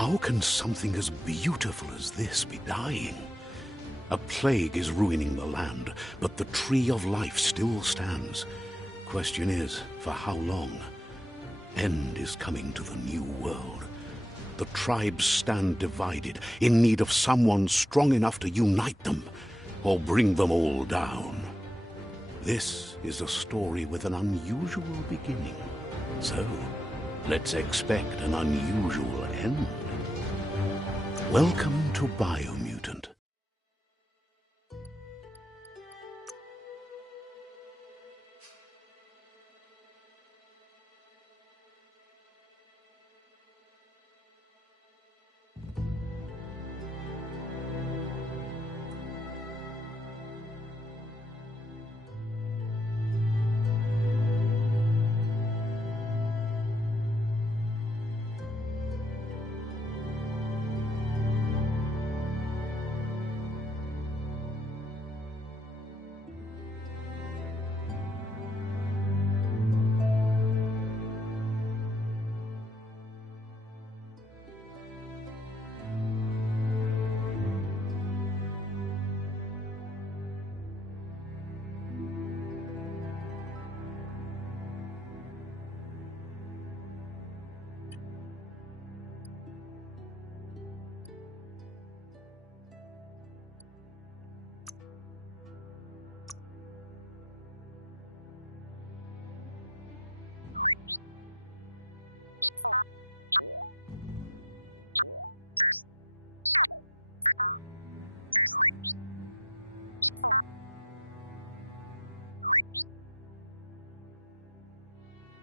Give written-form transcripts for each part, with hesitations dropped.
How can something as beautiful as this be dying? A plague is ruining the land, but the tree of life still stands. Question is, for how long? End is coming to the new world. The tribes stand divided, in need of someone strong enough to unite them, or bring them all down. This is a story with an unusual beginning. So, let's expect an unusual end. Welcome to BioMutant.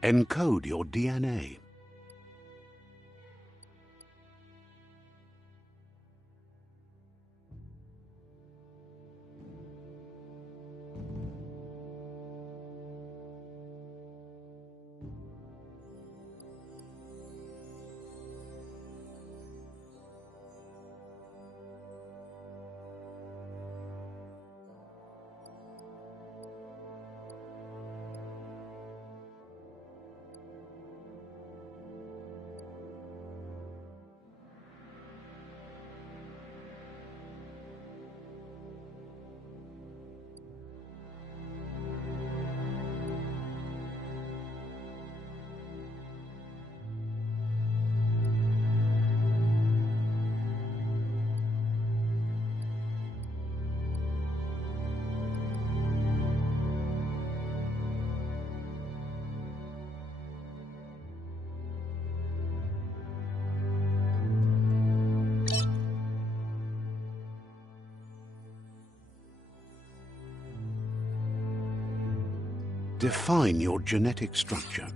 Encode your DNA. Define your genetic structure.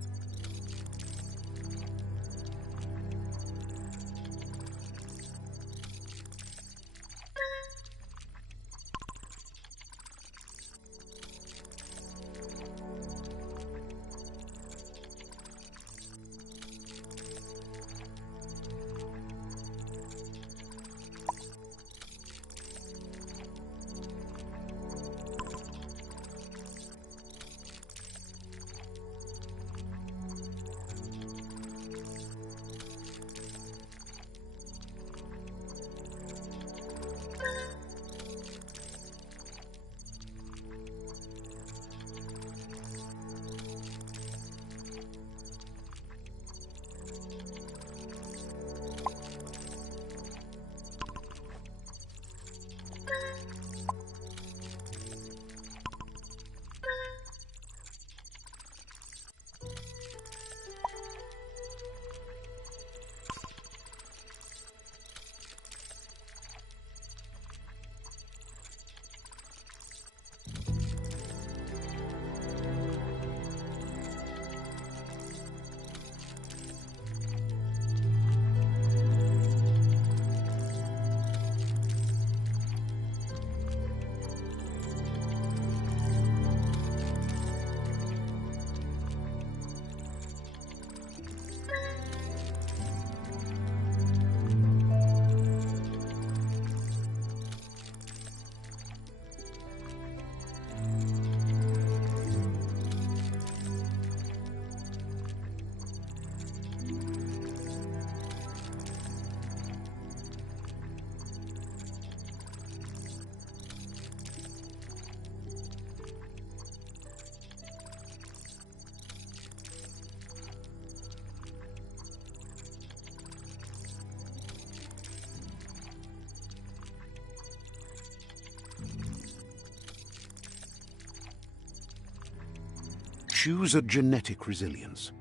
Choose a genetic resilience.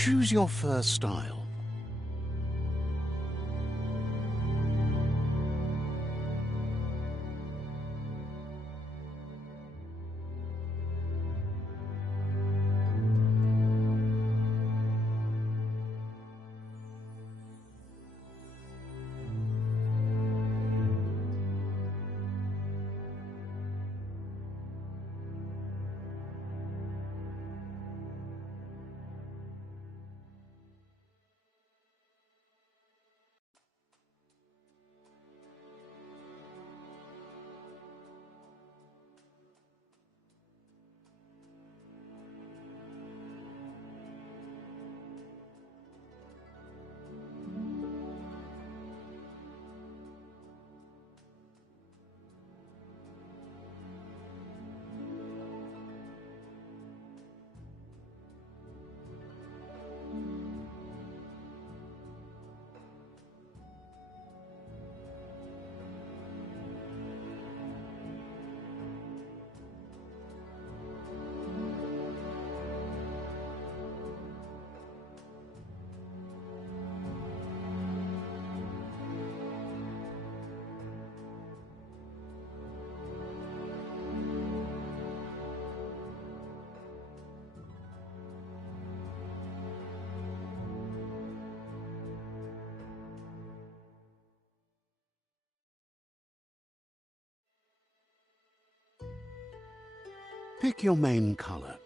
Choose your first style. Pick your main color.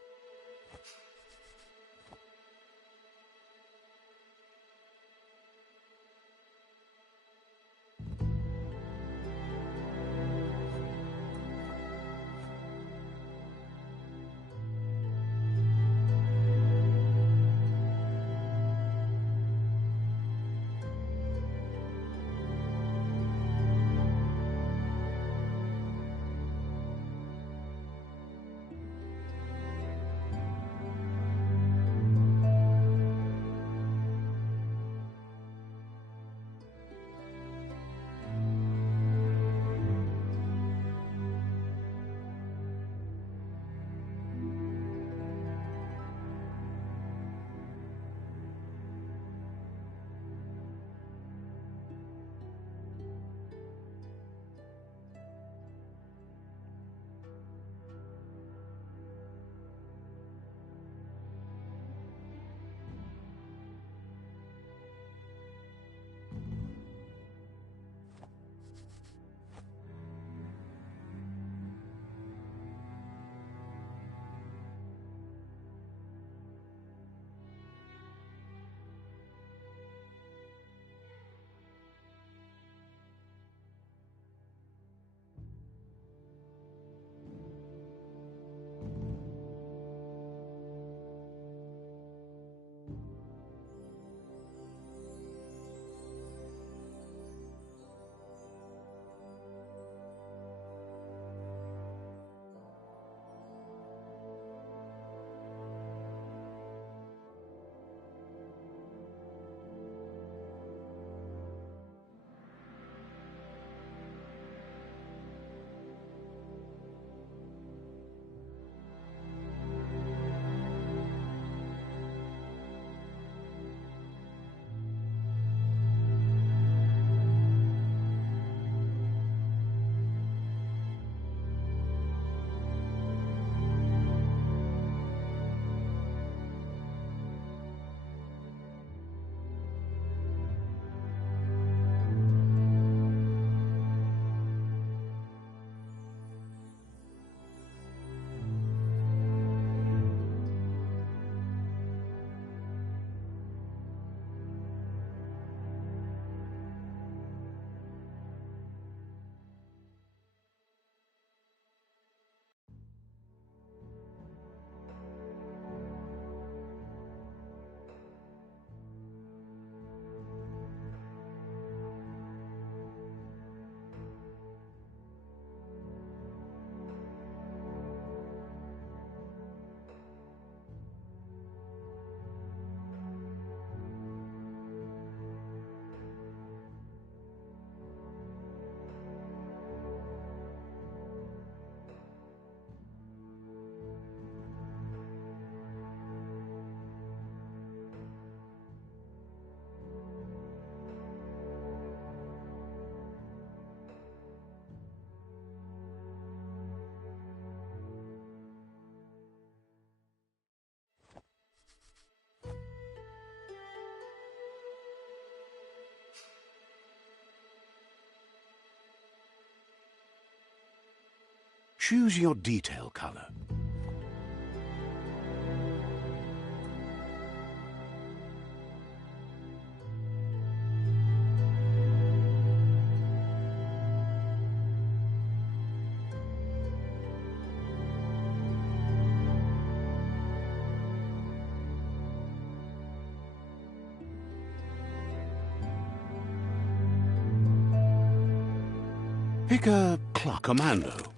Choose your detail color. Pick a Commando.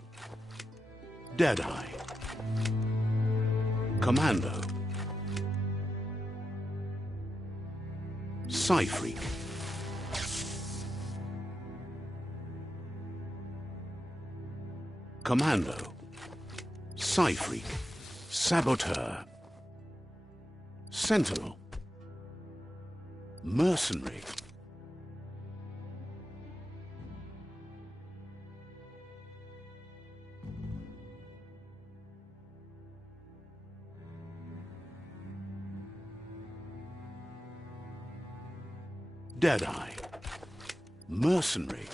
Deadeye. Commando. Psyfreak. Commando. Psyfreak. Saboteur. Sentinel. Mercenary. Deadeye. Mercenary.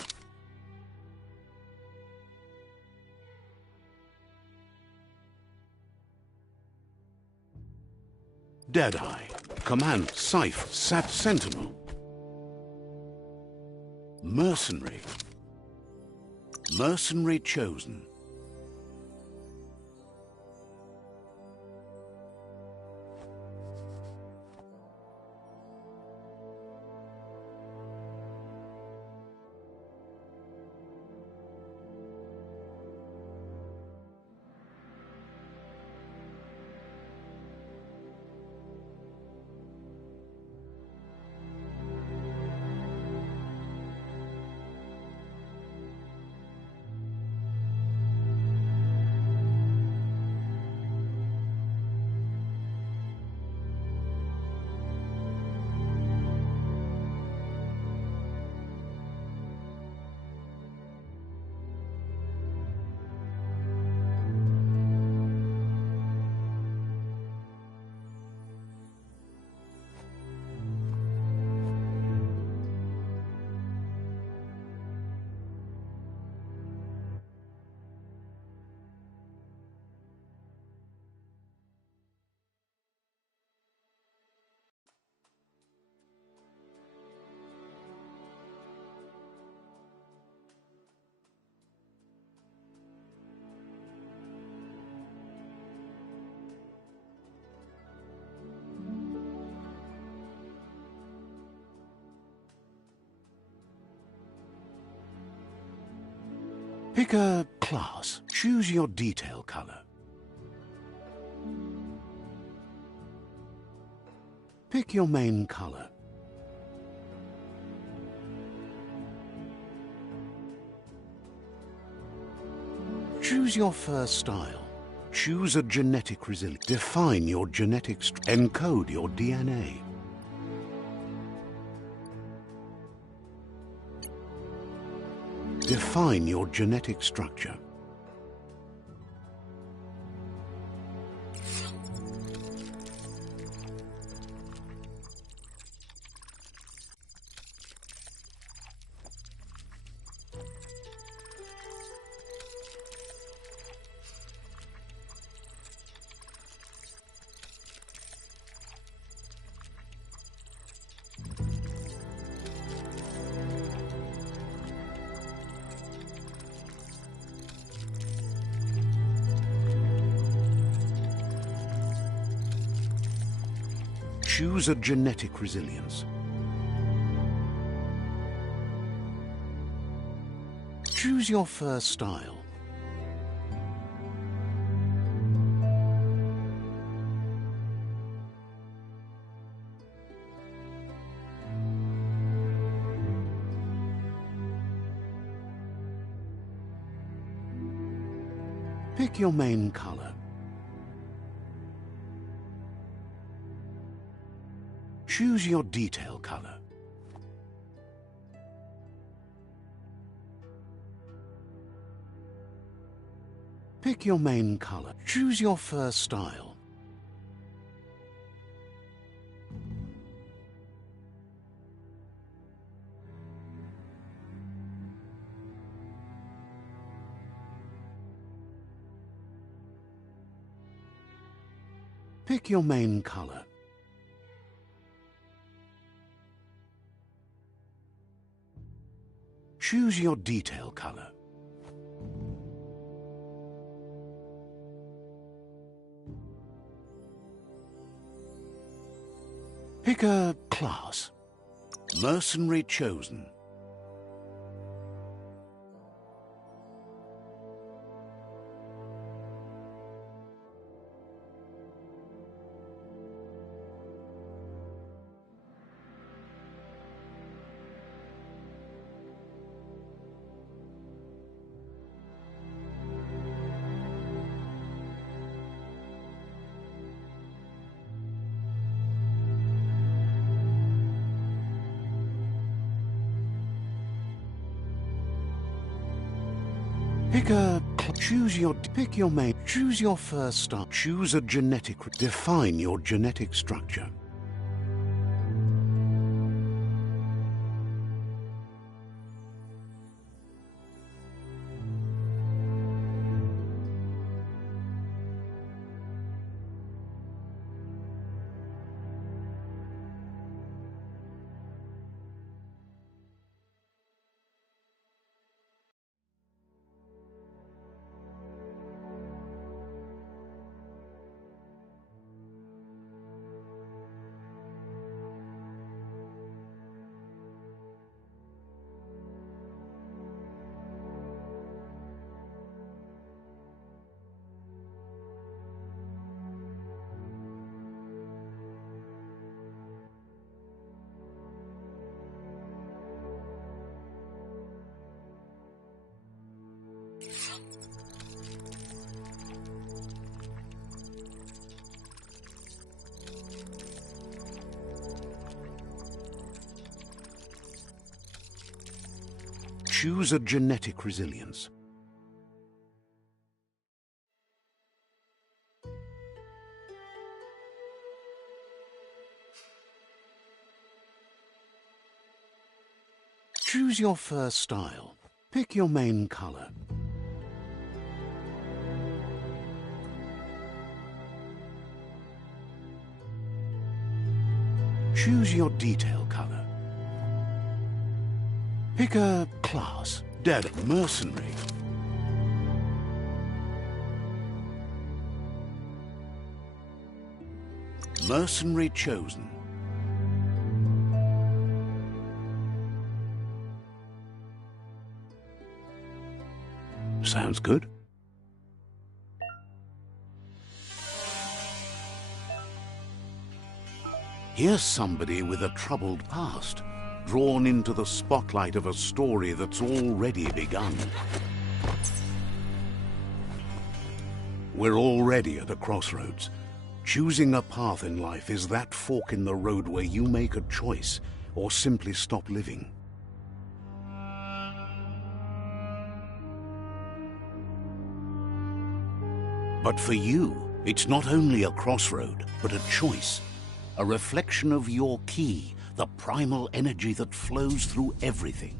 Deadeye. Command. Scythe. Sap. Sentinel. Mercenary. Mercenary chosen. Pick a class. Choose your detail color. Pick your main color. Choose your first style. Choose a genetic resilience. Define your genetic encode your DNA. Define your genetic structure. Choose a genetic resilience. Choose your first style. Pick your main color. Choose your detail color. Pick your main color. Choose your first style. Pick your main color. Choose your detail color. Pick a class. Mercenary chosen. Pick your main. Choose your first star. Choose a genetic. Define your genetic structure. Choose a genetic resilience. Choose your first style. Pick your main color. Choose your detail color. Pick a class. Dead mercenary. Mercenary chosen. Sounds good. Here's somebody with a troubled past, drawn into the spotlight of a story that's already begun. We're already at a crossroads. Choosing a path in life is that fork in the road where you make a choice or simply stop living. But for you, it's not only a crossroad, but a choice, a reflection of your key, the primal energy that flows through everything.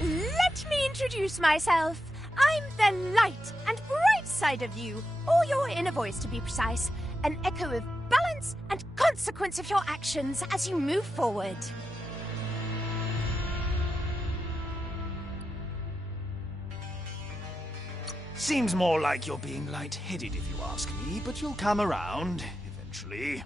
Let me introduce myself. I'm the light and bright side of you, or your inner voice to be precise, an echo of balance and consequence of your actions as you move forward. Seems more like you're being light-headed if you ask me, but you'll come around eventually.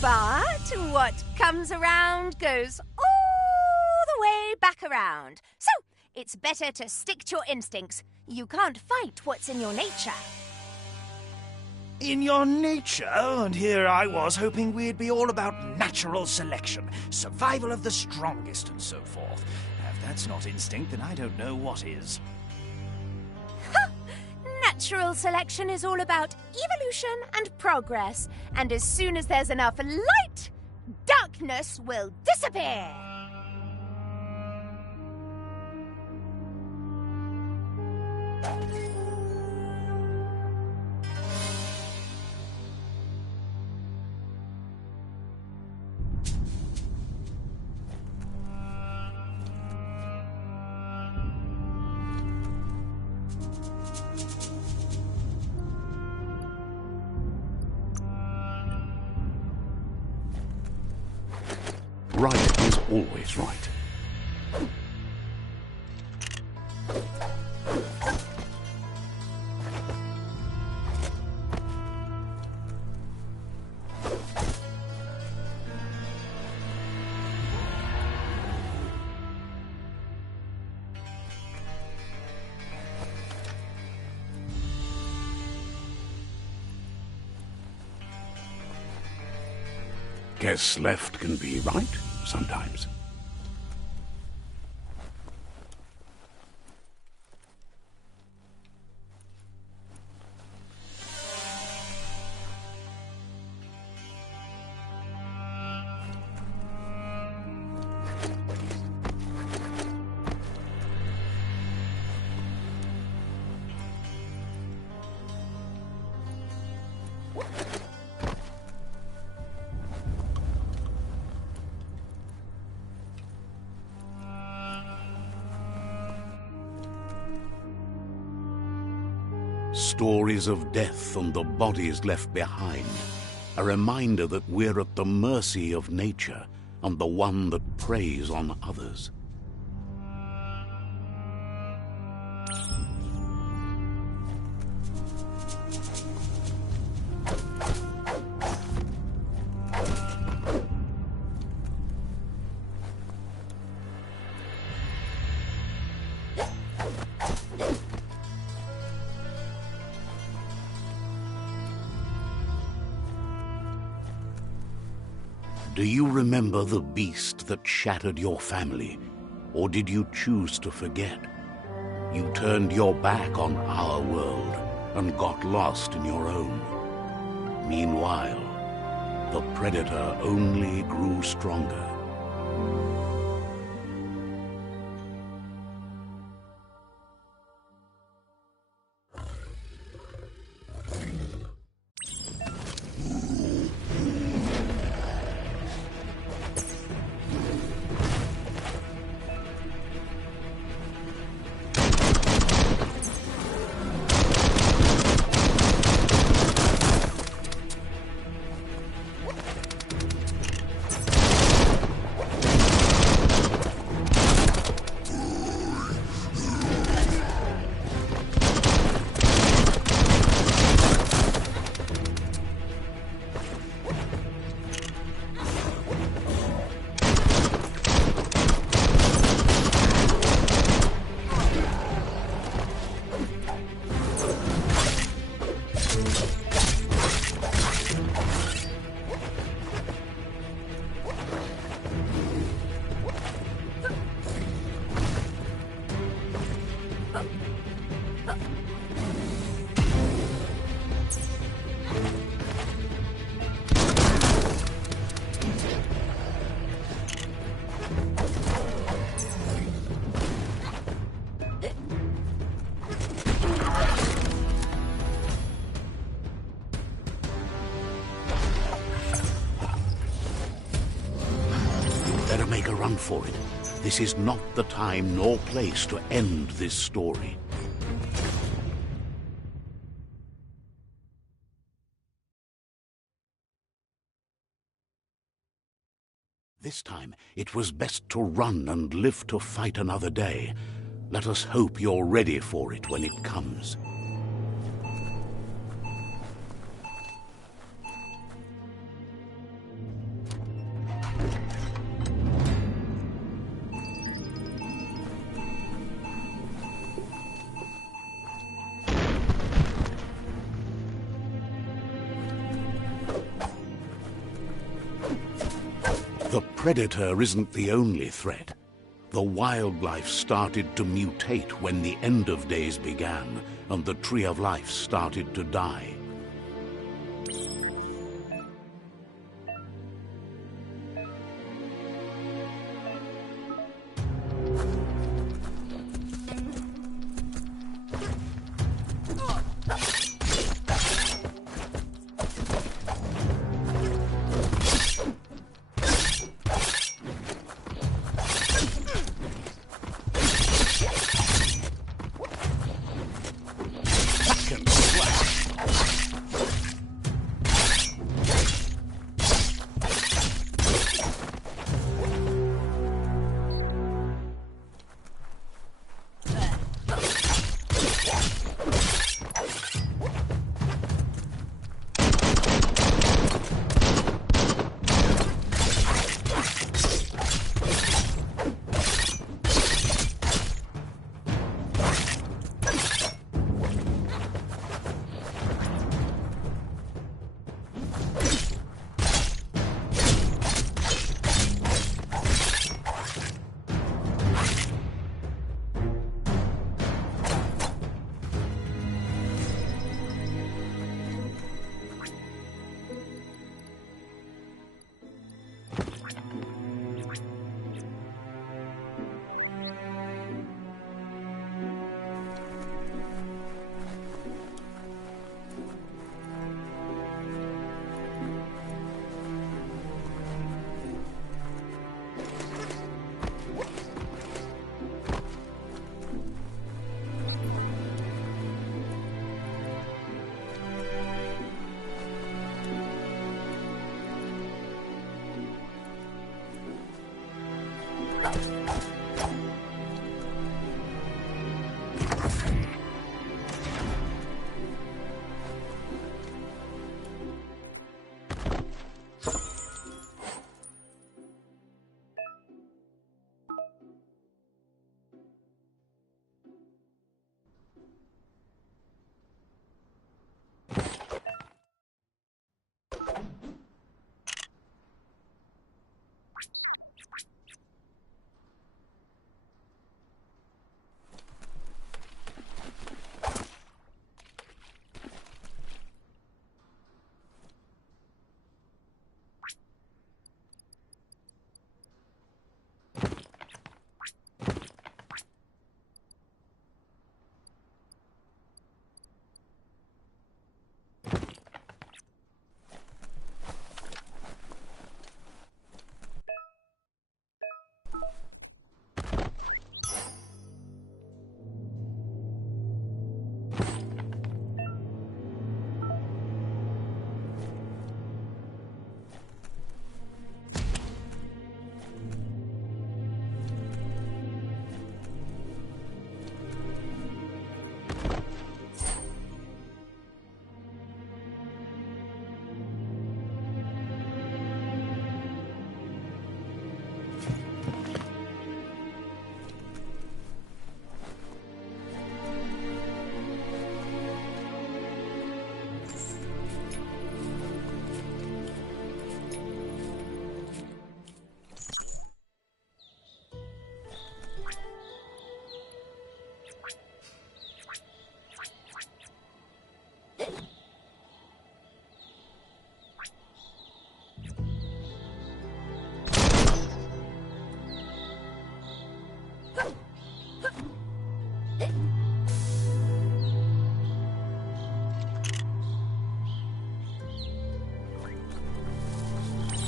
But what comes around goes all the way back around. So, it's better to stick to your instincts. You can't fight what's in your nature. In your nature, and here I was hoping we'd be all about natural selection, survival of the strongest and so forth. If that's not instinct, then I don't know what is. Natural selection is all about evolution and progress, and as soon as there's enough light, darkness will disappear. Right is always right. Guess left can be right sometimes. Stories of death and the bodies left behind. A reminder that we're at the mercy of nature and the one that preys on others. Do you remember the beast that shattered your family, or did you choose to forget? You turned your back on our world and got lost in your own. Meanwhile, the predator only grew stronger. Better make a run for it. This is not the time nor place to end this story. This time, it was best to run and live to fight another day. Let us hope you're ready for it when it comes. The predator isn't the only threat. The wildlife started to mutate when the end of days began, and the tree of life started to die. Second slash.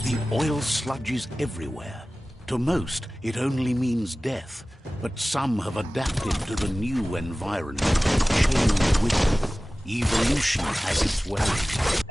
The oil sludges everywhere. To most, it only means death, but some have adapted to the new environment and changed with it. Evolution has its way.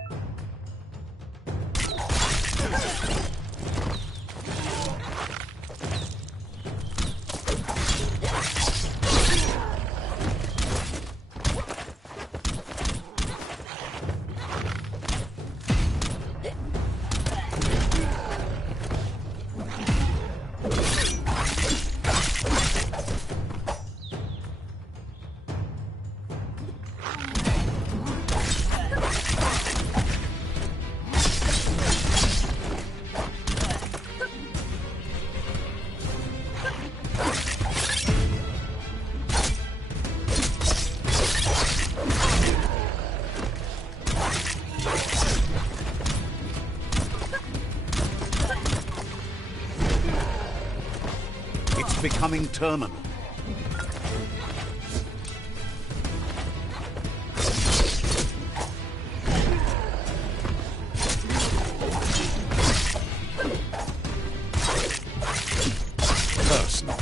Becoming terminal. Personal.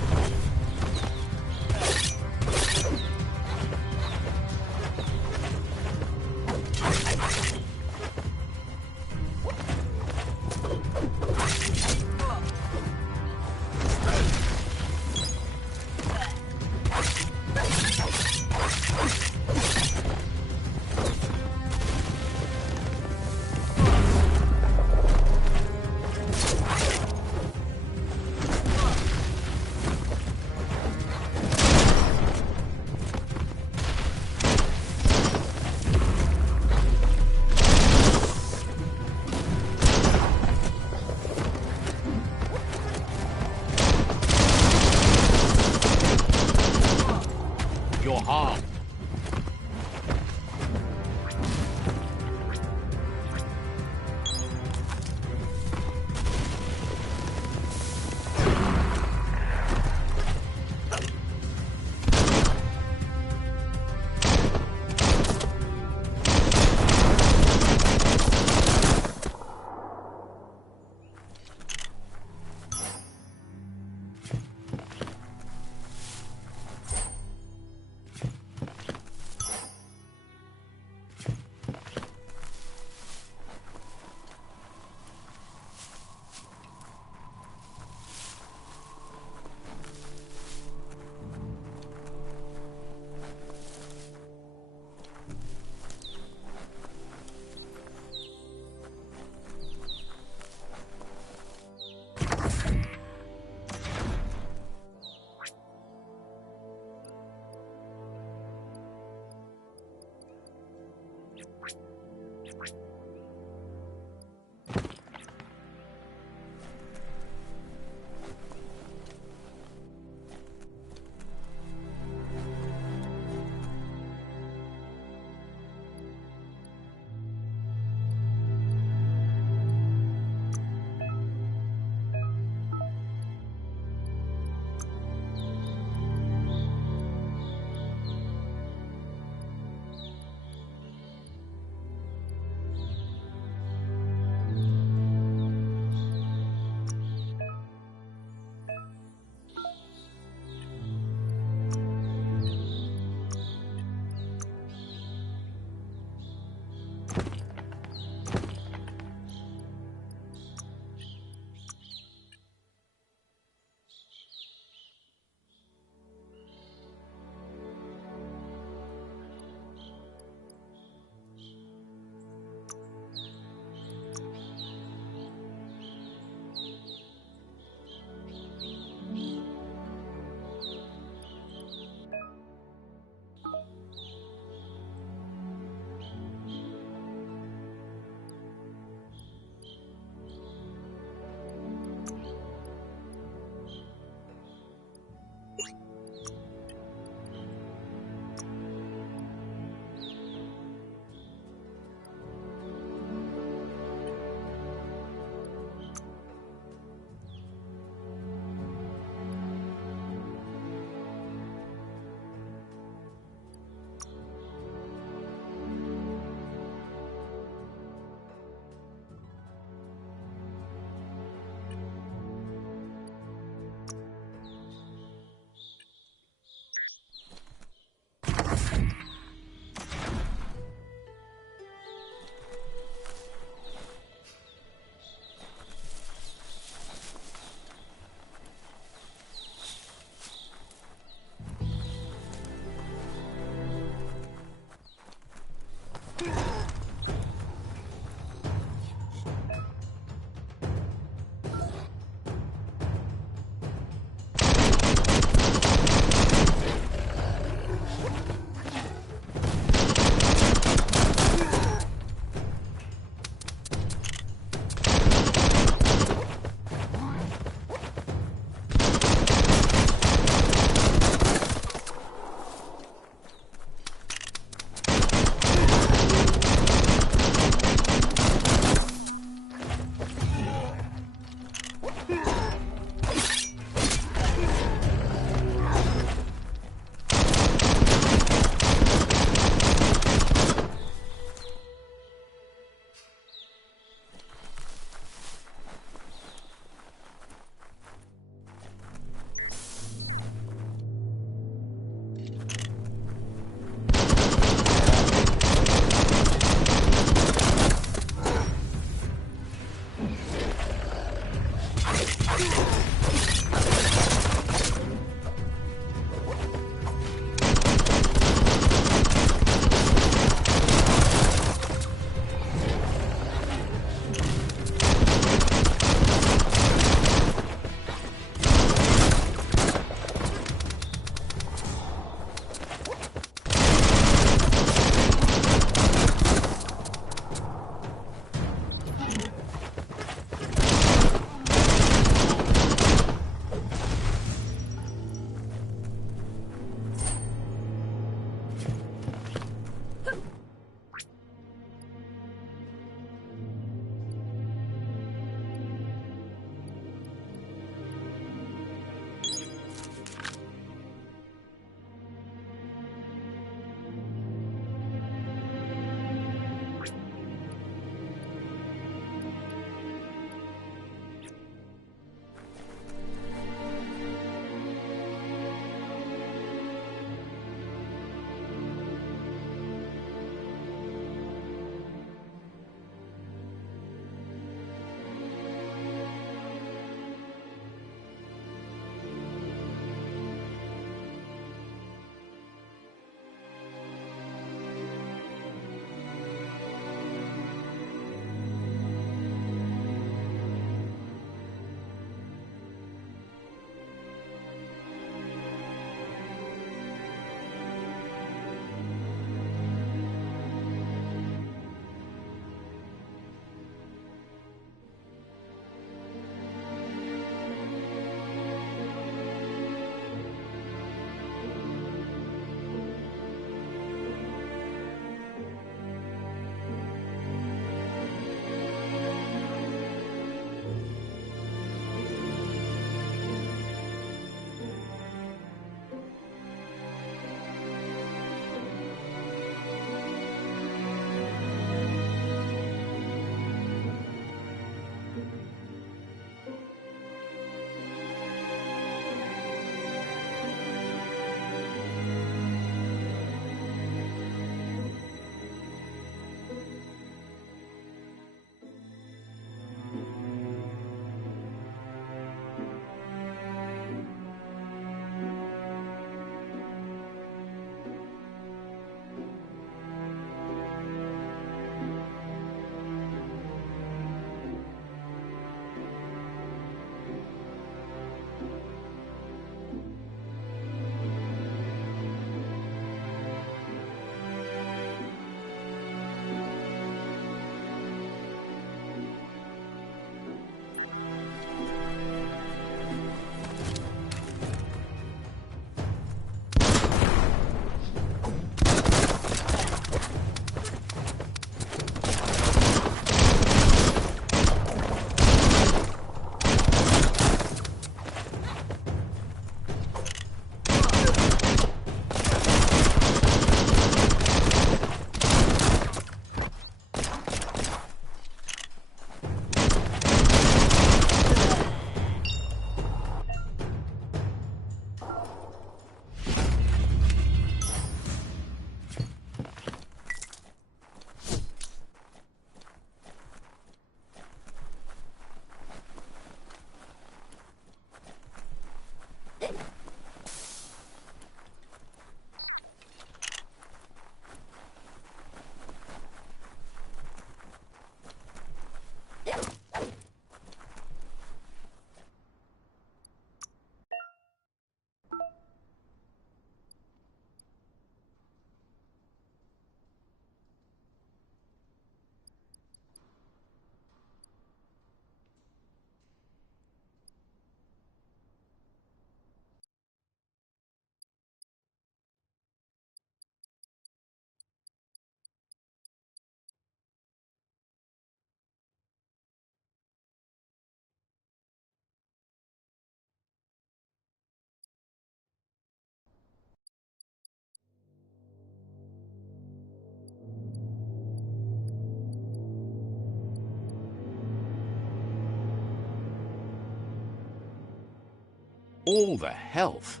all the health.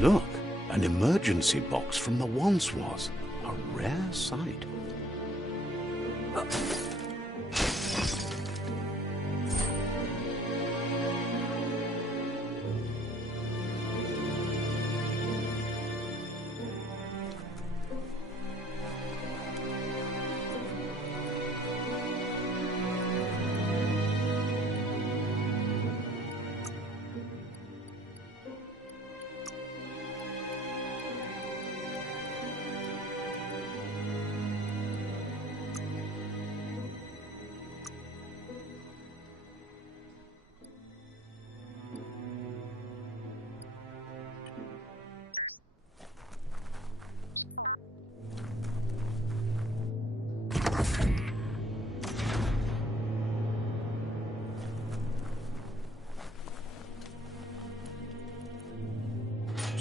Look, an emergency box from the once was. A rare sight.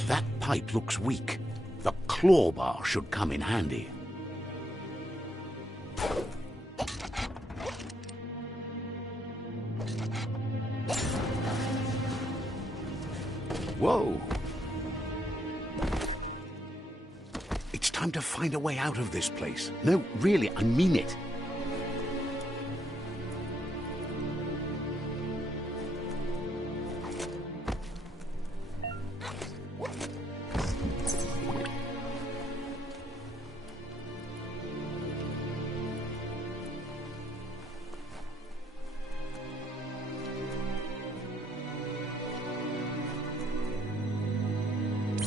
That pipe looks weak. The claw bar should come in handy. Whoa! It's time to find a way out of this place. No, really, I mean it.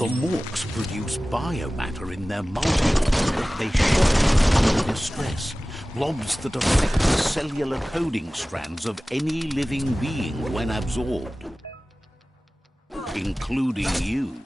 The Morks produce biomatter in their multitudes that they shock under distress. Blobs that affect the cellular coding strands of any living being when absorbed. Including you.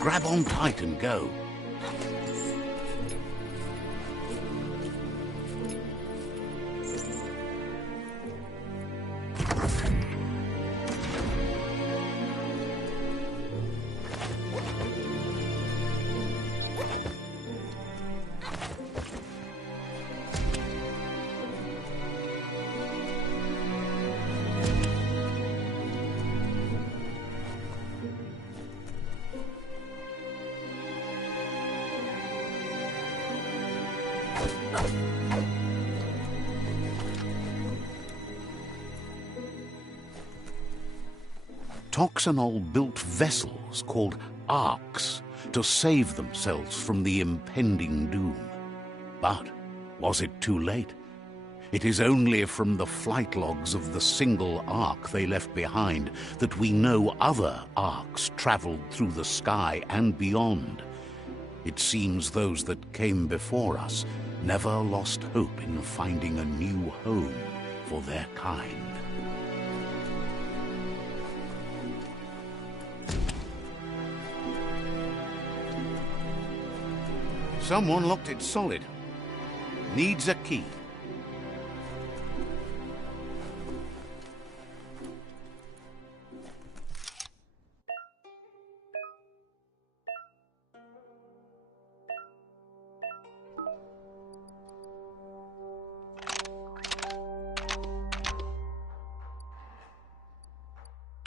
Grab on tight and go. Toxanol built vessels called arks to save themselves from the impending doom. But was it too late? It is only from the flight logs of the single ark they left behind that we know other arks traveled through the sky and beyond. It seems those that came before us never lost hope in finding a new home for their kind. Someone locked it solid. Needs a key.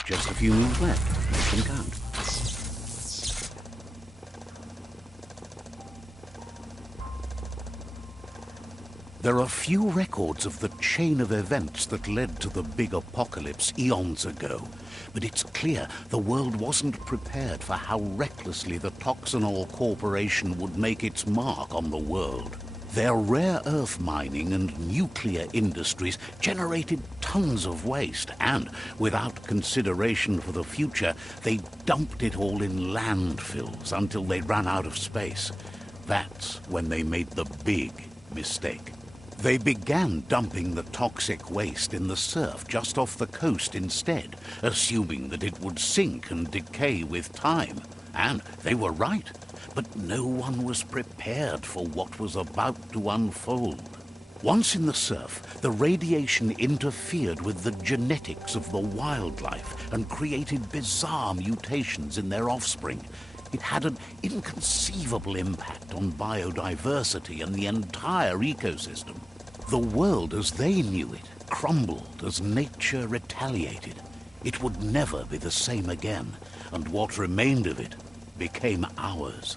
Just a few moves left. Make them count. There are few records of the chain of events that led to the big apocalypse eons ago, but it's clear the world wasn't prepared for how recklessly the Toxanol Corporation would make its mark on the world. Their rare earth mining and nuclear industries generated tons of waste, and without consideration for the future, they dumped it all in landfills until they ran out of space. That's when they made the big mistake. They began dumping the toxic waste in the surf just off the coast instead, assuming that it would sink and decay with time. And they were right, but no one was prepared for what was about to unfold. Once in the surf, the radiation interfered with the genetics of the wildlife and created bizarre mutations in their offspring. It had an inconceivable impact on biodiversity and the entire ecosystem. The world as they knew it crumbled as nature retaliated. It would never be the same again, and what remained of it became ours.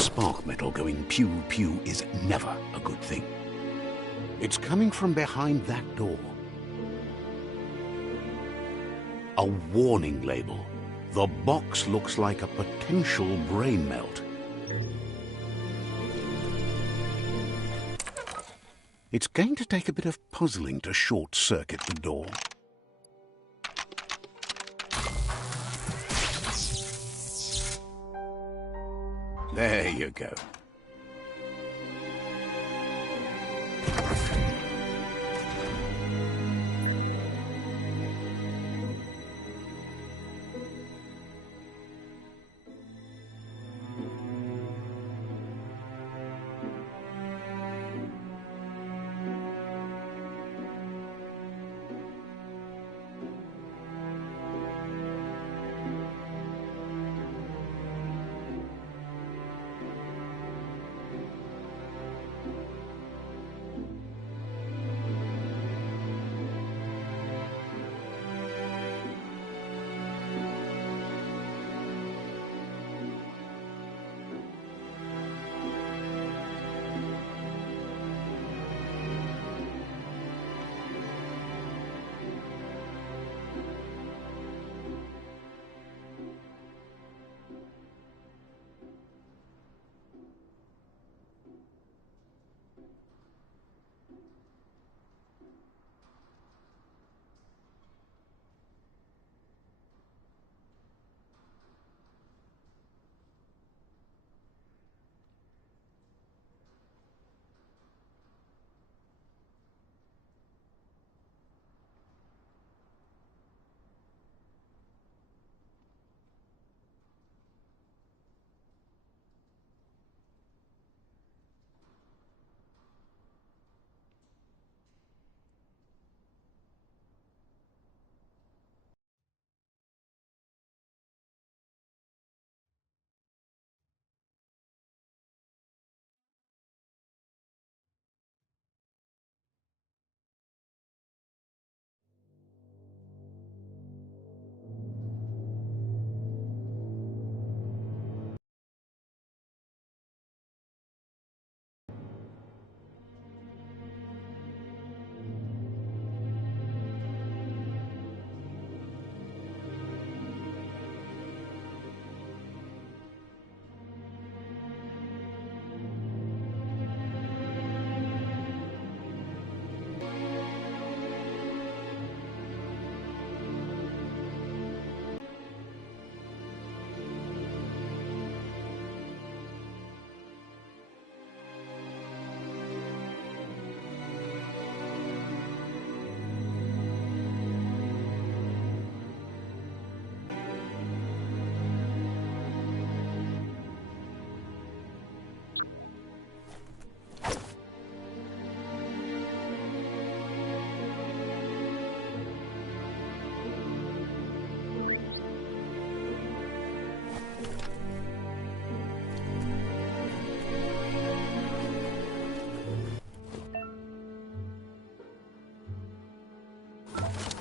spark metal going pew-pew is never a good thing. It's coming from behind that door. A warning label. The box looks like a potential brain melt. It's going to take a bit of puzzling to short-circuit the door. There you go.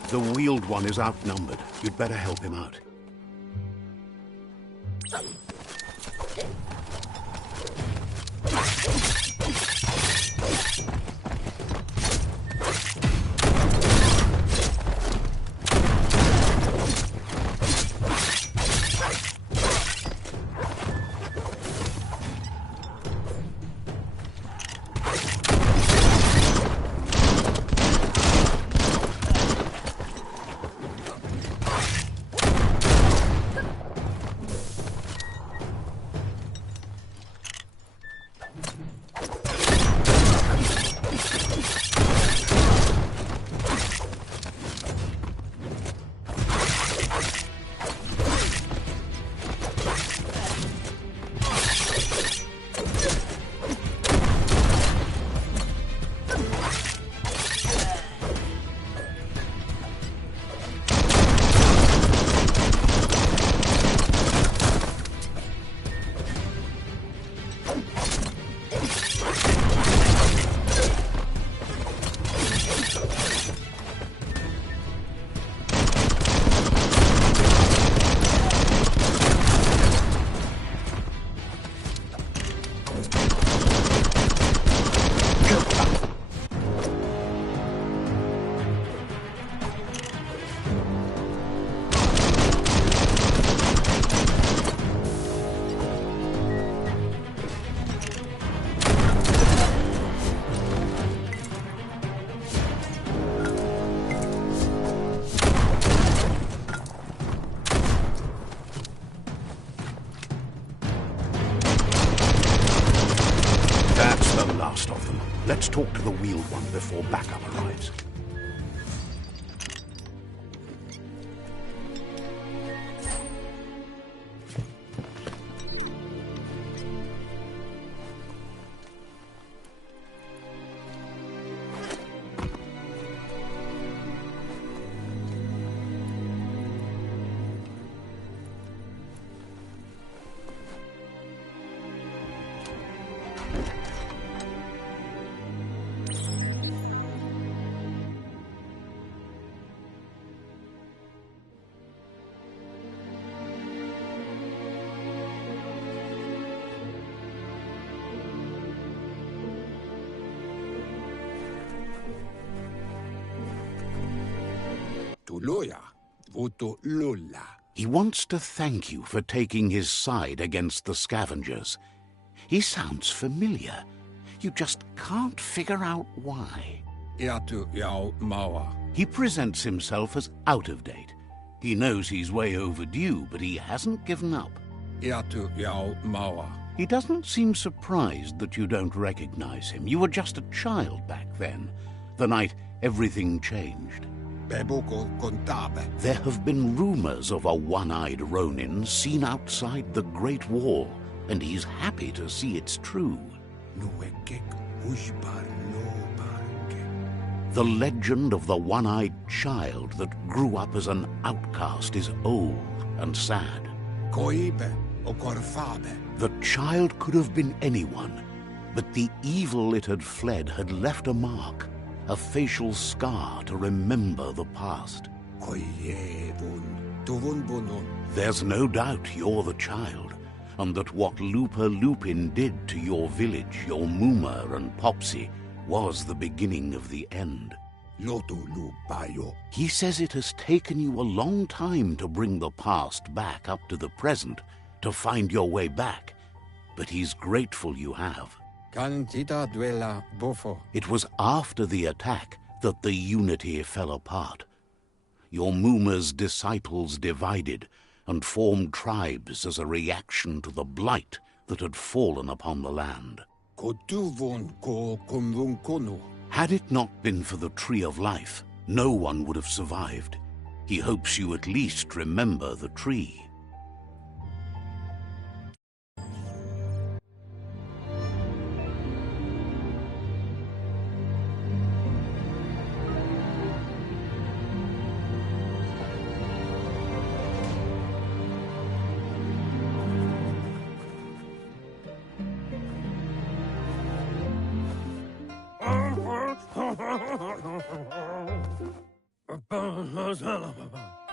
The wheeled one is outnumbered. You'd better help him out. talk to the wheeled one before backup arrives. He wants to thank you for taking his side against the scavengers. He sounds familiar. You just can't figure out why. He presents himself as out of date. He knows he's way overdue, but he hasn't given up. He doesn't seem surprised that you don't recognize him. You were just a child back then, the night everything changed. There have been rumors of a one-eyed Ronin seen outside the Great Wall, and he's happy to see it's true. The legend of the one-eyed child that grew up as an outcast is old and sad. The child could have been anyone, but the evil it had fled had left a mark. A facial scar to remember the past. There's no doubt you're the child, and that what Lupa Lupin did to your village, your Muma and Popsy, was the beginning of the end. He says it has taken you a long time to bring the past back up to the present, to find your way back, but he's grateful you have. It was after the attack that the unity fell apart. Your Muma's disciples divided and formed tribes as a reaction to the blight that had fallen upon the land. Had it not been for the Tree of Life, no one would have survived. He hopes you at least remember the tree.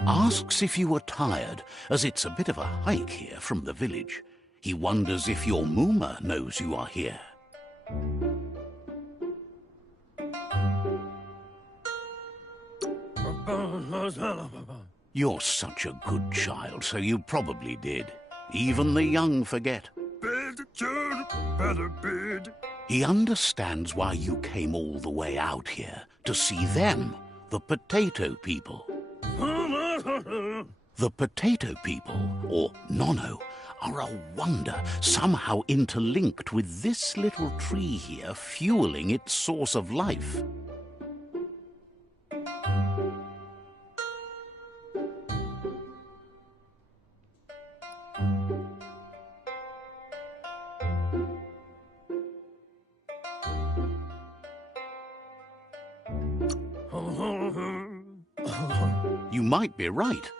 Asks if you were tired, as it's a bit of a hike here from the village. He wonders if your Muma knows you are here. You're such a good child, so you probably did. Even the young forget. He understands why you came all the way out here, to see them, the potato people. The potato people, or Nono, are a wonder, somehow interlinked with this little tree here, fueling its source of life. You might be right.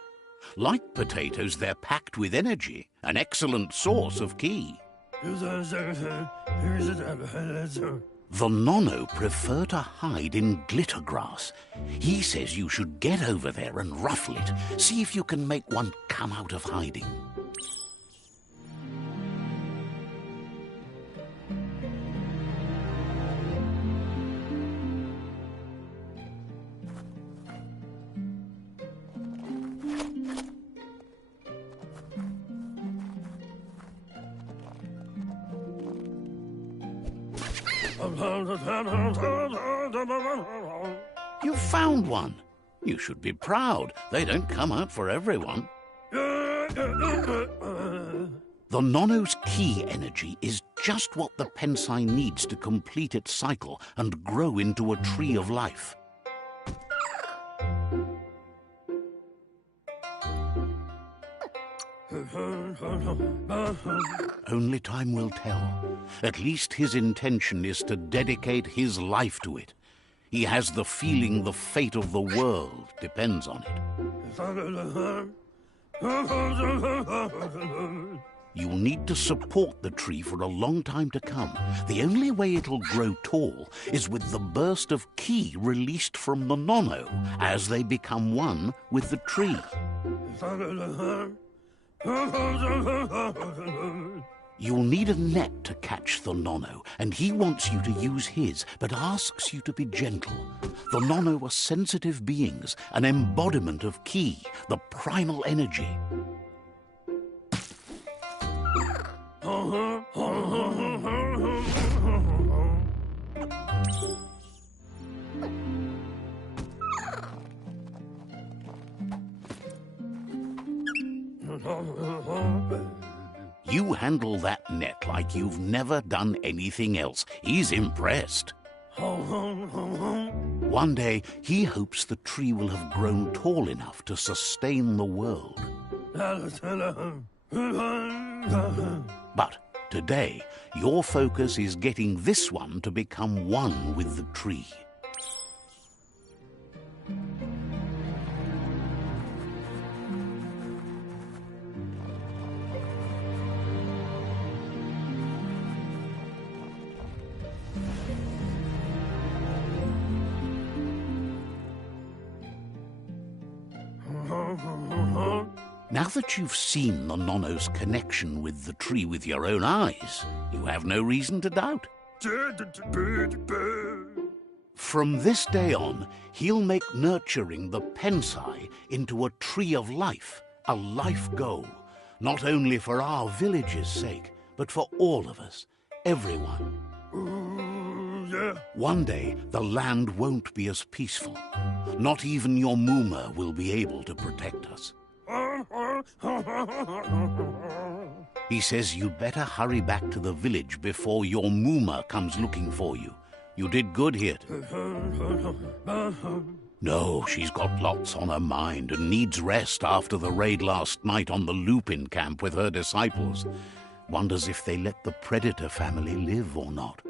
Like potatoes, they're packed with energy, an excellent source of ki. The Nono prefer to hide in glitter grass. He says you should get over there and ruffle it. See if you can make one come out of hiding. You found one. You should be proud. They don't come out for everyone. The The Nono's key energy is just what the Pensai needs to complete its cycle and grow into a tree of life. Only time will tell. At least his intention is to dedicate his life to it. He has the feeling the fate of the world depends on it. You'll need to support the tree for a long time to come. The only way it'll grow tall is with the burst of ki released from the Nono as they become one with the tree. You'll need a net to catch the Nono, and he wants you to use his, but asks you to be gentle. The Nono are sensitive beings, an embodiment of ki, the primal energy. You handle that net like you've never done anything else. He's impressed. One day, he hopes the tree will have grown tall enough to sustain the world. But today, your focus is getting this one to become one with the tree. Now that you've seen the Nono's connection with the tree with your own eyes, you have no reason to doubt. From this day on, he'll make nurturing the Pensai into a tree of life, a life goal, not only for our village's sake, but for all of us, everyone. One day, the land won't be as peaceful. Not even your Muma will be able to protect us. He says you'd better hurry back to the village before your Muma comes looking for you. You did good here. No, she's got lots on her mind and needs rest after the raid last night on the Lupin camp with her disciples. Wonders if they let the Predator family live or not.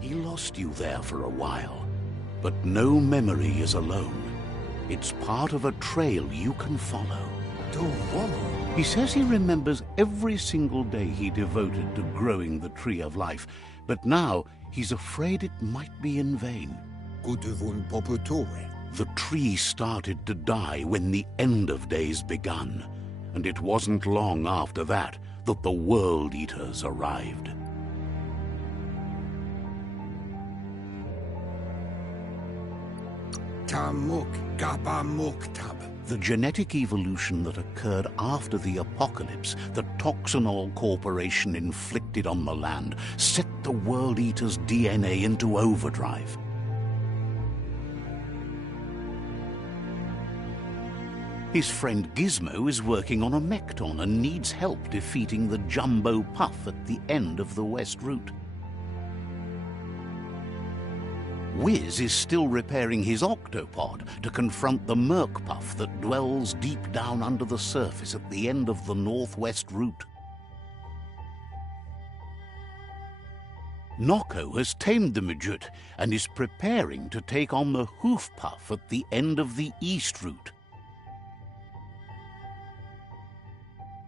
He lost you there for a while, but no memory is alone. It's part of a trail you can follow. He says he remembers every single day he devoted to growing the tree of life, but now he's afraid it might be in vain. The tree started to die when the end of days begun, and it wasn't long after that that the World Eaters arrived. The genetic evolution that occurred after the apocalypse that Toxanol Corporation inflicted on the land set the World Eater's DNA into overdrive. His friend Gizmo is working on a Mekton and needs help defeating the Jumbo Puff at the end of the West Route. Wiz is still repairing his octopod to confront the Merc Puff that dwells deep down under the surface at the end of the Northwest Route. Noko has tamed the Midget and is preparing to take on the Hoof Puff at the end of the East Route.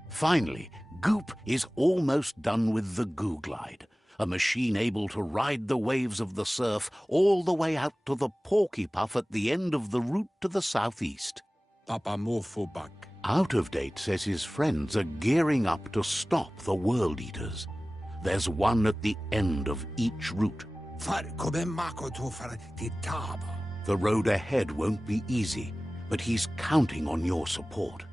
Finally, Goop is almost done with the Goo Glide, a machine able to ride the waves of the surf all the way out to the Porky Puff at the end of the route to the southeast. Out of Date says his friends are gearing up to stop the World Eaters. There's one at the end of each route. The road ahead won't be easy, but he's counting on your support.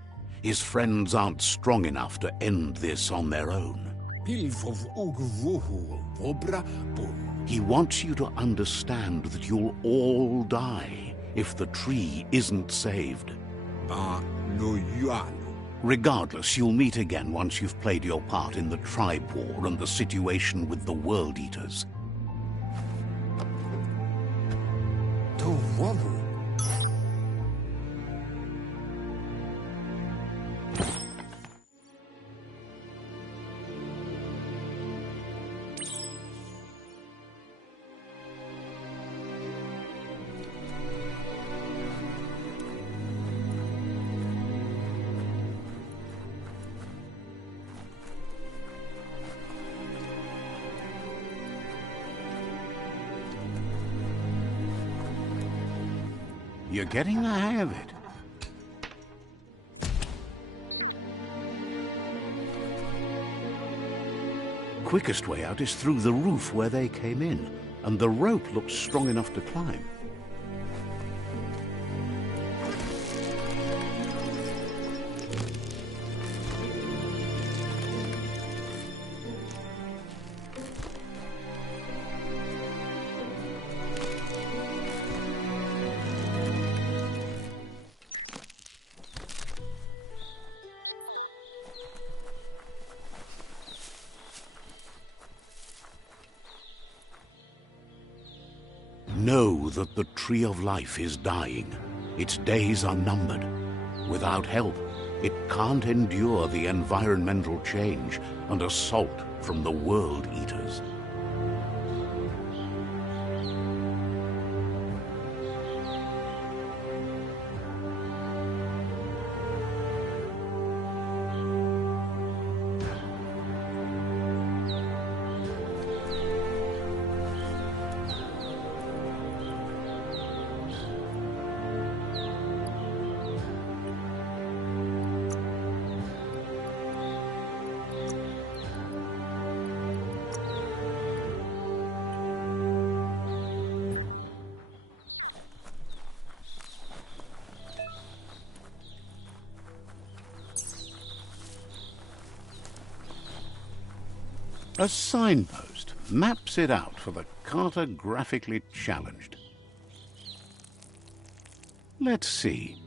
His friends aren't strong enough to end this on their own. He wants you to understand that you'll all die if the tree isn't saved. no yuan. Regardless, you'll meet again once you've played your part in the tribe war and the situation with the World Eaters. To walu. You're getting the hang of it. Quickest way out is through the roof where they came in, and the rope looks strong enough to climb. Know that the Tree of Life is dying. Its days are numbered. Without help, it can't endure the environmental change and assault from the World Eaters. A signpost maps it out for the cartographically challenged. Let's see.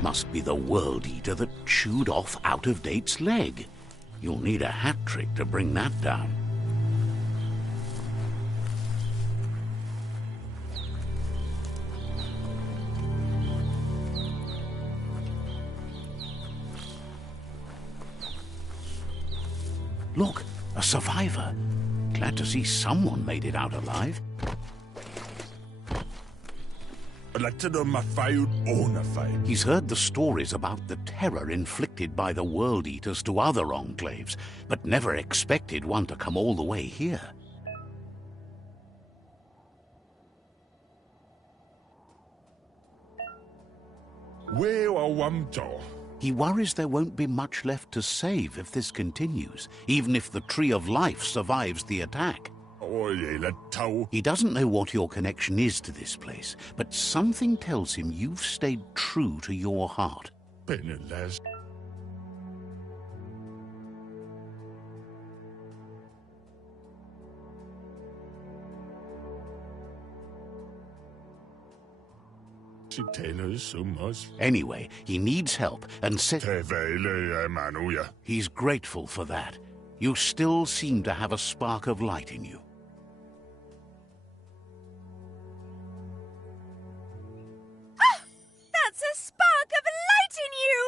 Must be the World Eater that chewed off Out-of-Date's leg. You'll need a hat trick to bring that down. Look, a survivor. Glad to see someone made it out alive. He's heard the stories about the terror inflicted by the World Eaters to other enclaves, but never expected one to come all the way here. He worries there won't be much left to save if this continues, even if the Tree of Life survives the attack. He doesn't know what your connection is to this place, but something tells him you've stayed true to your heart. Anyway, he needs help and he's grateful for that. You still seem to have a spark of light in you. That's a spark of light in you!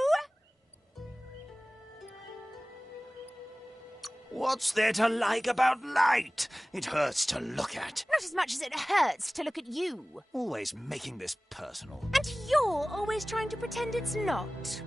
What's there to like about light? It hurts to look at. Not as much as it hurts to look at you. Always making this personal. And you're always trying to pretend it's not.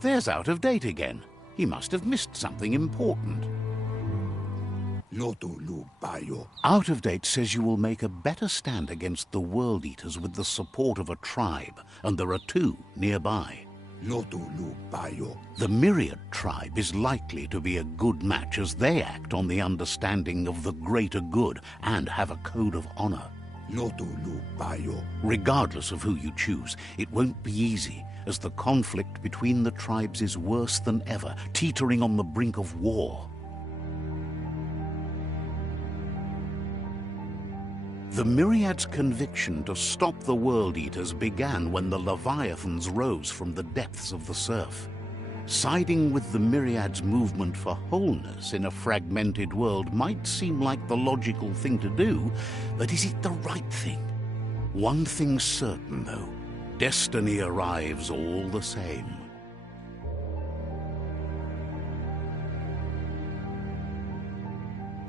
There's Out of Date again. He must have missed something important. Loto lu Bio. Out of Date says you will make a better stand against the World Eaters with the support of a tribe, and there are 2 nearby. Loto lu Bio. The Myriad tribe is likely to be a good match as they act on the understanding of the greater good and have a code of honor. Loto lu Bio. Regardless of who you choose, it won't be easy, as the conflict between the tribes is worse than ever, teetering on the brink of war. The Myriad's conviction to stop the World Eaters began when the Leviathans rose from the depths of the surf. Siding with the Myriad's movement for wholeness in a fragmented world might seem like the logical thing to do, but is it the right thing? One thing's certain, though. Destiny arrives all the same.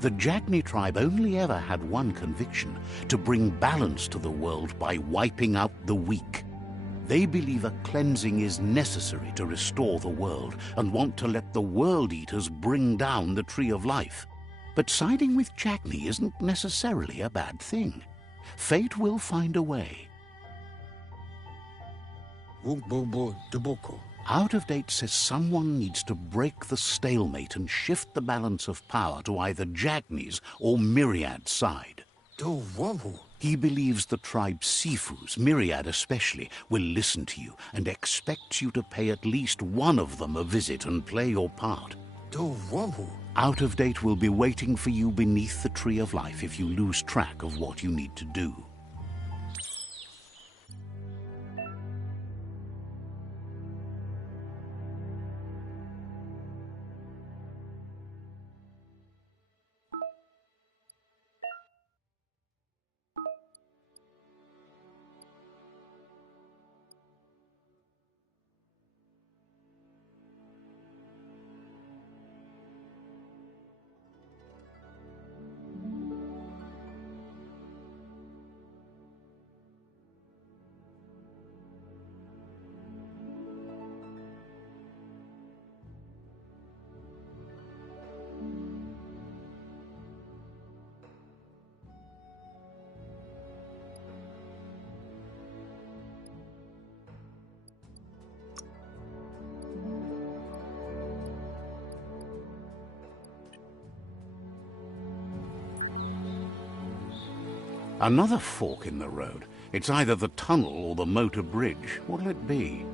The Jagni tribe only ever had one conviction: to bring balance to the world by wiping out the weak. They believe a cleansing is necessary to restore the world and want to let the World Eaters bring down the Tree of Life. But siding with Jagni isn't necessarily a bad thing. Fate will find a way. Out of Date says someone needs to break the stalemate and shift the balance of power to either Jagni's or Myriad's side. He believes the tribe Sifus, Myriad especially, will listen to you and expects you to pay at least one of them a visit and play your part. Out of Date will be waiting for you beneath the Tree of Life if you lose track of what you need to do. Another fork in the road. It's either the tunnel or the motor bridge. What'll it be?